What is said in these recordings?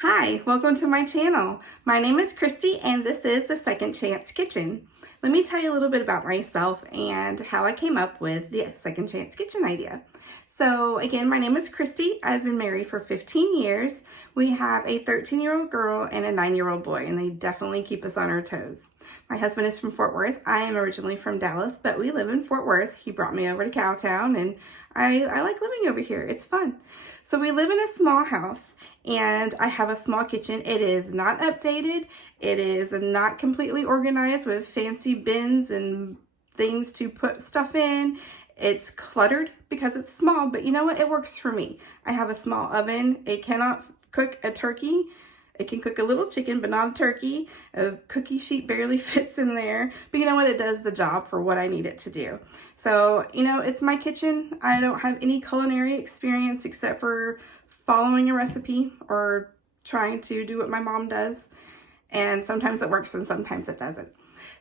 Hi, welcome to my channel. My name is Christy and this is the Second Chance Kitchen. Let me tell you a little bit about myself and how I came up with the Second Chance Kitchen idea. So again, my name is Christy. I've been married for 15 years. We have a 13-year-old girl and a 9-year-old boy, and they definitely keep us on our toes. My husband is from Fort Worth. I am originally from Dallas, but we live in Fort Worth. He brought me over to Cowtown, and I like living over here. It's fun. So we live in a small house, and I have a small kitchen. It is not updated. It is not completely organized with fancy bins and things to put stuff in. It's cluttered because it's small, but you know what? It works for me. I have a small oven. It cannot cook a turkey. It can cook a little chicken, but not a turkey. A cookie sheet barely fits in there. But you know what? It does the job for what I need it to do. So, you know, it's my kitchen. I don't have any culinary experience except for following a recipe or trying to do what my mom does. And sometimes it works and sometimes it doesn't.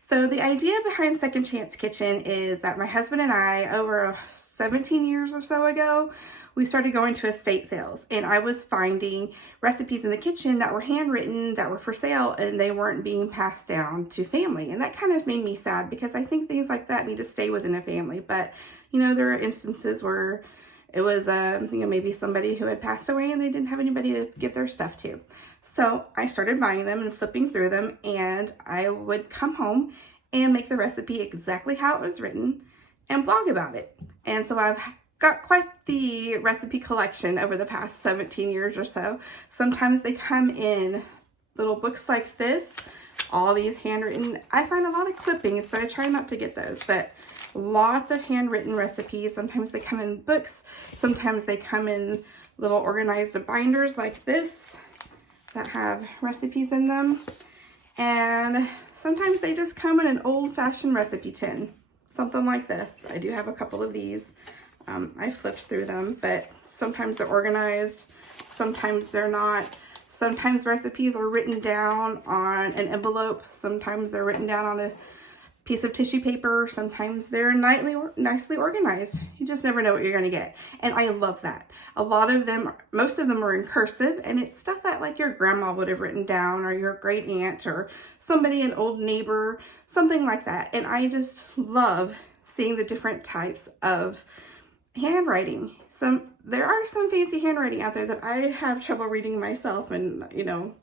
So the idea behind Second Chance Kitchen is that my husband and I, over 17 years or so ago, we started going to estate sales, and I was finding recipes in the kitchen that were handwritten, that were for sale, and they weren't being passed down to family. And that kind of made me sad because I think things like that need to stay within a family. But, you know, there are instances where it was, you know, maybe somebody who had passed away and they didn't have anybody to give their stuff to. So I started buying them and flipping through them, and I would come home and make the recipe exactly how it was written and blog about it. And so I've got quite the recipe collection over the past 17 years or so. Sometimes they come in little books like this, all these handwritten. I find a lot of clippings, but I try not to get those, but lots of handwritten recipes. Sometimes they come in books. Sometimes they come in little organized binders like this that have recipes in them. And sometimes they just come in an old-fashioned recipe tin, something like this. I do have a couple of these. I flipped through them, but sometimes they're organized, sometimes they're not. Sometimes recipes are written down on an envelope, sometimes they're written down on a piece of tissue paper, sometimes they're nicely organized. You just never know what you're gonna get. And I love that. A lot of them, most of them are in cursive, and it's stuff that like your grandma would have written down, or your great aunt, or somebody, an old neighbor, something like that. And I just love seeing the different types of handwriting. There are some fancy handwriting out there that I have trouble reading myself, and you know,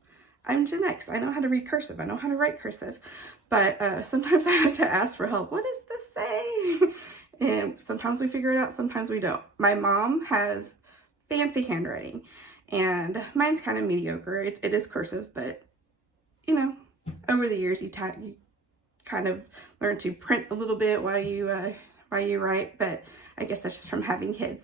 I'm Gen X. I know how to read cursive. I know how to write cursive, but sometimes I have to ask for help. What does this say? And sometimes we figure it out, sometimes we don't. My mom has fancy handwriting, and mine's kind of mediocre. It is cursive, but you know, over the years you kind of learn to print a little bit while you write, but I guess that's just from having kids.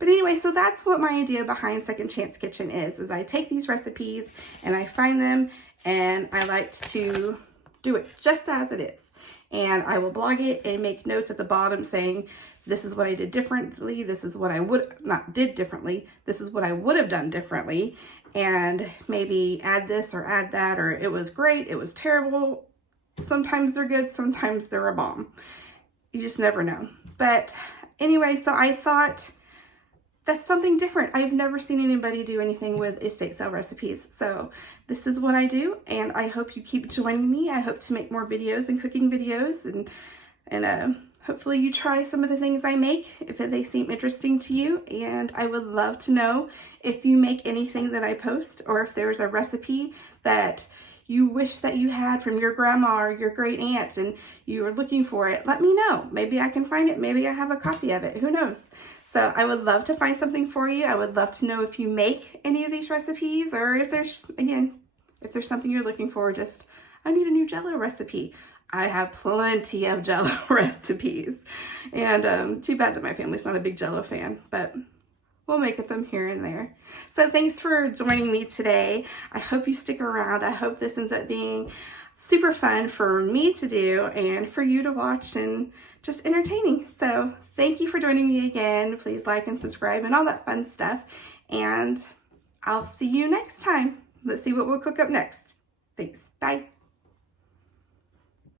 But anyway, so that's what my idea behind Second Chance Kitchen is I take these recipes and I find them, and I like to do it just as it is. And I will blog it and make notes at the bottom saying, this is what I did differently, this is what I did differently, this is what I would have done differently, and maybe add this or add that, or it was great, it was terrible. Sometimes they're good, sometimes they're a bomb. You just never know. But anyway, so I thought that's something different. I've never seen anybody do anything with estate sale recipes. So this is what I do, and I hope you keep joining me. I hope to make more videos and cooking videos, and hopefully you try some of the things I make if they seem interesting to you. And I would love to know if you make anything that I post, or if there's a recipe that you wish that you had from your grandma or your great aunt and you were looking for it. Let me know. Maybe I can find it. Maybe I have a copy of it. Who knows? So I would love to find something for you. I would love to know if you make any of these recipes, or if there's, again, if there's something you're looking for, just, I need a new Jell-O recipe. I have plenty of Jell-O recipes. And too bad that my family's not a big Jell-O fan, but we'll make them here and there. So thanks for joining me today. I hope you stick around. I hope this ends up being super fun for me to do and for you to watch, and just entertaining. So thank you for joining me again. Please like and subscribe and all that fun stuff. And I'll see you next time. Let's see what we'll cook up next. Thanks. Bye.